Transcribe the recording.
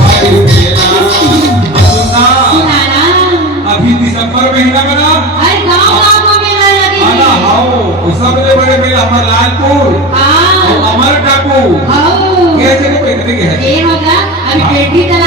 भाई मेला सुनना सुनाना अभी दिसंबर महीना बना अरे गांव गांव में मेला लगी आना हाओ सबसे बड़े मेला हमार लालपुर हाँ और अमर टापू हाओ कैसे को देखने के है ये होगा अभी पेटी चला